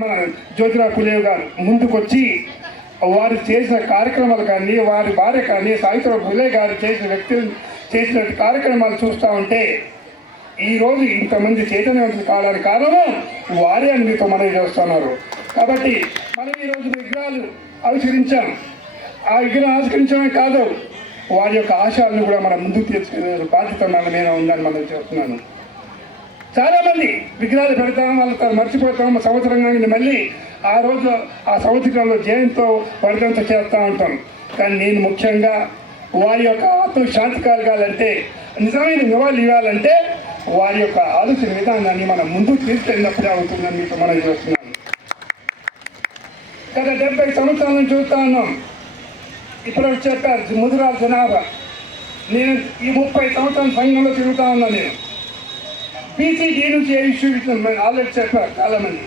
మన జ్యోతిరావు పులే గారు ముందుకొచ్చి వారు చేసిన కార్యక్రమాలు కానీ వారి భార్య కానీ సావిత్రిబాయి పులే గారు చేసిన వ్యక్తులు చేసిన కార్యక్రమాలు చూస్తూ ఉంటే ఈరోజు ఇంతమంది చైతన్యవంతులు కావడానికి కారణం వారే అని మీతో మనవి చేస్తున్నారు. కాబట్టి మనం ఈరోజు విగ్రహాలు ఆవిష్కరించాం. ఆ విగ్రహం ఆవిష్కరించడమే కాదు, వారి యొక్క ఆశయాలను కూడా మనం ముందుకు తీసుకునే బాధ్యత మన మీద ఉందని మనం చేస్తున్నాను. చాలామంది విగ్రహాలు పెడతాం, వాళ్ళతో మర్చిపోతాం, సంవత్సరం కానీ మళ్ళీ ఆ రోజు ఆ సంవత్సరంలో జయంతో వర్ధంతో చేస్తూ ఉంటాం. కానీ నేను ముఖ్యంగా వారి యొక్క ఆత్మ శాంతి కలగాలంటే, నిజమైన నివాళులు ఇవ్వాలంటే వారి యొక్క ఆలోచన విధానాన్ని మనం ముందుకు తీసుకెళ్ళినప్పుడే అవుతుందని మీకు మనం చూస్తున్నాను. గత 70 సంవత్సరాల నుంచి చూస్తూ ఉన్నాం. ఇప్పుడు చెప్పారు ముదిరాల జనాభా. నేను ఈ 30 సంవత్సరాల సంఘంలో తిరుగుతూ ఉన్నాను. నేను బీసీడీ నుంచి ఏ ఇష్యూ ఆల్రెడీ చెప్పారు చాలామంది.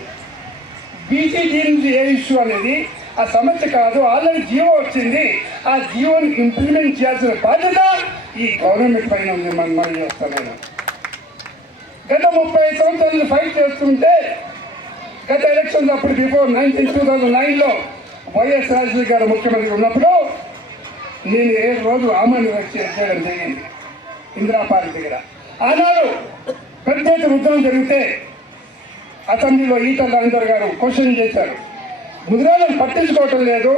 బీసీడీ నుంచి ఏ ఇష్యూ అనేది ఆ సమస్య కాదు, ఆల్రెడీ జియో వచ్చింది. ఆ జియోని ఇంప్లిమెంట్ చేయాల్సిన బాధ్యత ఈ గవర్నమెంట్ పైన ఉంది. మనం చేస్తాను. నేను గత 30 సంవత్సరాలు ఫైట్ చేస్తుంటే, గత ఎలక్షన్స్ అప్పుడు బిఫోర్ 2009లో వైఎస్ రాజశేఖర గారు ముఖ్యమంత్రి ఉన్నప్పుడు నేను ఏ రోజు ఆమెను చేయడం జరిగింది ఇందిరా పార్క్ దగ్గర. ఆనాడు పెద్ద ఎత్తున ఉద్యమం జరిగితే అసెంబ్లీలో ఈటల రాజేందర్ గారు క్వశ్చన్ చేశారు. ముద్రాలను పట్టించుకోవటం లేదు,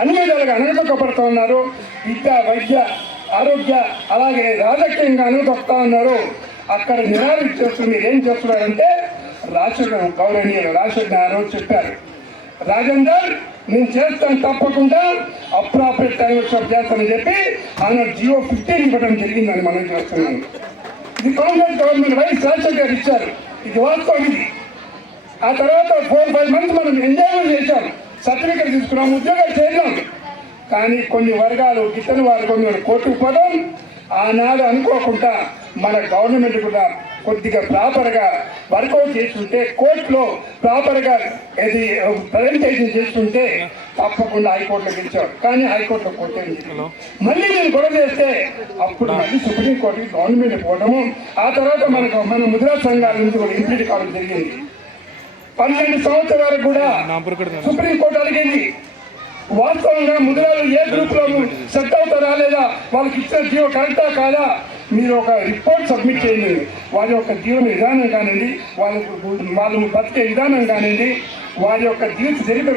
అన్ని విధాలుగా అనగతొక్కబడుతూ ఉన్నారు, విద్య వైద్య ఆరోగ్య అలాగే రాజకీయంగానూ తొక్కుతా ఉన్నారు. అక్కడ నిరాదరణ చేస్తూ మీరు ఏం చేస్తున్నారంటే రాజశేఖర్ గౌరవనీయులు రాజశేఖర్ ఆ రోజు చెప్పారు, రాజేందర్ నేను చేస్తాను తప్పకుండా అప్రాపరేట్ టైం వర్క్షాప్ చేస్తానని చెప్పి ఆయన జియో 15 ఇవ్వడం జరిగిందని మనం చేస్తున్నాను. ఇది కాంగ్రెస్ గవర్నమెంట్ వైఎస్ రాజశేఖర్ గారు ఇచ్చారు. ఇది వాస్తవం. ఇది ఆ తర్వాత 4-5 మంత్స్ మనం ఎంజాయ్మెంట్ చేశాం, సర్టిఫికెట్ తీసుకున్నాం, ఉద్యోగాలు చేద్దాం. కానీ కొన్ని వర్గాలు గిట్టని వారు కొన్ని కోర్టుకు పోవడం, ఆనాడు అనుకోకుండా మన గవర్నమెంట్ కూడా కొద్దిగా ప్రాపర్గా వర్కౌట్ చేస్తుంటే, కోర్టులో ప్రాపర్గా ఇది ప్రజెంటేషన్ చేస్తుంటే తప్పకుండా హైకోర్టులో గెలిచారు. కానీ హైకోర్టులో కొట్టేది మళ్ళీ నేను గొడవ చేస్తే అప్పుడు మళ్ళీ సుప్రీంకోర్టుకి గవర్నమెంట్ పోవడము. ఆ తర్వాత మన ముద్రా సంఘాల నుంచి కూడా ఇంప్లీట్ కావడం జరిగింది. 12 సంవత్సరాలు కూడా సుప్రీంకోర్టు అడిగింది. వాస్తవంగా ముద్రాలు ఏ గ్రూప్లో సెట్ అవుతారా లేదా, వాళ్ళకి ఇచ్చిన జీవో కరెక్టా కాదా, మీరు ఒక రిపోర్ట్ సబ్మిట్ చేయండి. వారి యొక్క జీవన విధానం కానివ్వండి, వాళ్ళు బతికే విధానం కానివ్వండి, వారి యొక్క జీవిత చరిత్ర